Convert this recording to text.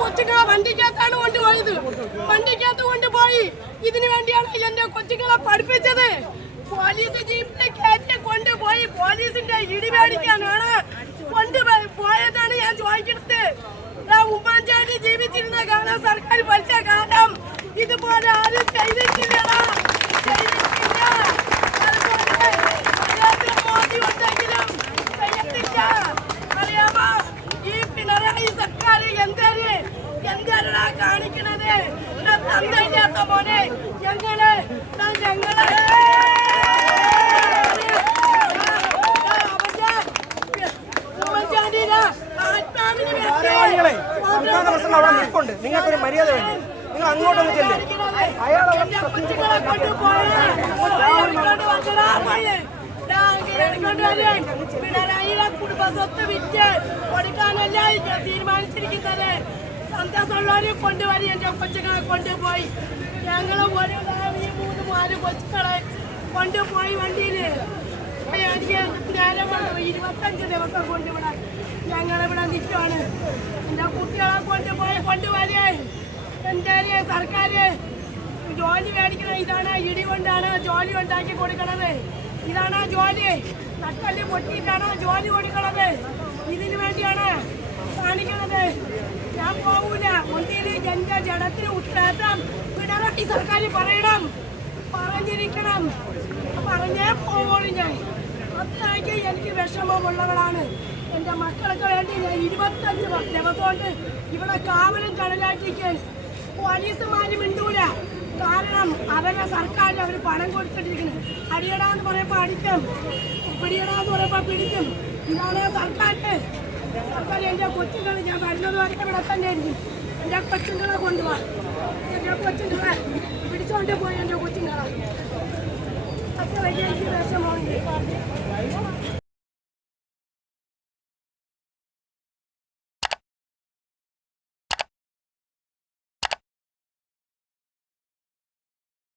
കൊച്ചുങ്ങളെ വണ്ടിക്കകത്താണ് കൊണ്ടുപോയത്. വണ്ടിക്കകത്ത് കൊണ്ടുപോയി. ഇതിനു വേണ്ടിയാണ് എന്റെ കൊച്ചുങ്ങളെ പഠിപ്പിച്ചത്. പോലീസ് ജീപ്പിനെ കയറ്റി കൊണ്ടുപോയി. പോലീസിന്റെ ഇടി മേടിക്കാനാണ് കൊണ്ടുപോയി പോയതാണ് ഞാൻ ചോദിക്കുന്നത്. ഉമ്മൻചാണ്ടി ജീവിച്ചിരുന്ന കാലം സർക്കാർ ഭരിച്ച കാണിക്കണത്? തന്നില്ലാത്ത മോനെ ഞങ്ങൾ ഞങ്ങൾ. നിൽപ്പുണ്ട്. നിങ്ങൾക്കൊരു മര്യാദ വേണ്ടി? നിങ്ങൾ അങ്ങോട്ടൊന്ന് ചെല്ല്. അയാൾ കുടുംബ സ്വത്ത് വിറ്റ് കൊടുക്കാനല്ല തീരുമാനിച്ചിരിക്കുന്നത്? സന്തോഷമുള്ളവരെ കൊണ്ടുവരി എന്റെ കൊച്ചുങ്ങളെ കൊണ്ടുപോയി. ഞങ്ങൾ ഒരു ഈ മൂന്ന് നാല് കൊച്ചുങ്ങളെ കൊണ്ടുപോയി വണ്ടിയിൽ എനിക്ക് നേരം. ഇരുപത്തഞ്ച് ദിവസം കൊണ്ടുവിടാൻ ഞങ്ങളിവിടെ നിൽക്കുവാണ്. എന്റെ കുട്ടികളെ കൊണ്ടുപോയി കൊണ്ടുവരേ എന്റെ സർക്കാർ ജോലി മേടിക്കണ ഇതാണ് ഇടി കൊണ്ടാണ് ജോലി ഉണ്ടാക്കി കൊടുക്കണത്. ഇതാണ് ജോലി? നട്ടൽ പൊട്ടിയിട്ടാണ് ജോലി കൊടുക്കണത്? ഇതിനു വേണ്ടിയാണ് കാണിക്കണത്. ഞാൻ പോകൂല ഒന്നിന് എന്റെ ജഡത്തിന് ഉത്തരവാദിത്തം. പിണറായി സർക്കാർ പറയണം. പറഞ്ഞിരിക്കണം. പറഞ്ഞേ പോവുള്ളൂ ഞാൻ. അത്രയ്ക്ക് എനിക്ക് വിഷമമുള്ളവളാണ് എന്റെ മക്കൾക്ക് വേണ്ടി ഞാൻ ഇരുപത്തഞ്ച് കൊണ്ട് ഇവിടെ കാവലും കടലാറ്റിക്കാൻ. പോലീസുമാര് മിണ്ടൂല. കാരണം അവരുടെ സർക്കാരിന് അവർ പണം കൊടുത്തിട്ടിരിക്കുന്നു. അടിയടാന്ന് പറയുമ്പോൾ അടിക്കും. പിടിയടാന്ന് പറയുമ്പോൾ പിടിക്കും. ഇതാണ് സർക്കാരിന്. സർക്കാർ എന്റെ കൊച്ചുങ്ങൾ ഞാൻ വരുന്നത് വരെ ഇവിടെ തന്നെ ആയിരിക്കും. എന്റെ കൊച്ചുങ്ങളെ കൊണ്ടുപോകാൻ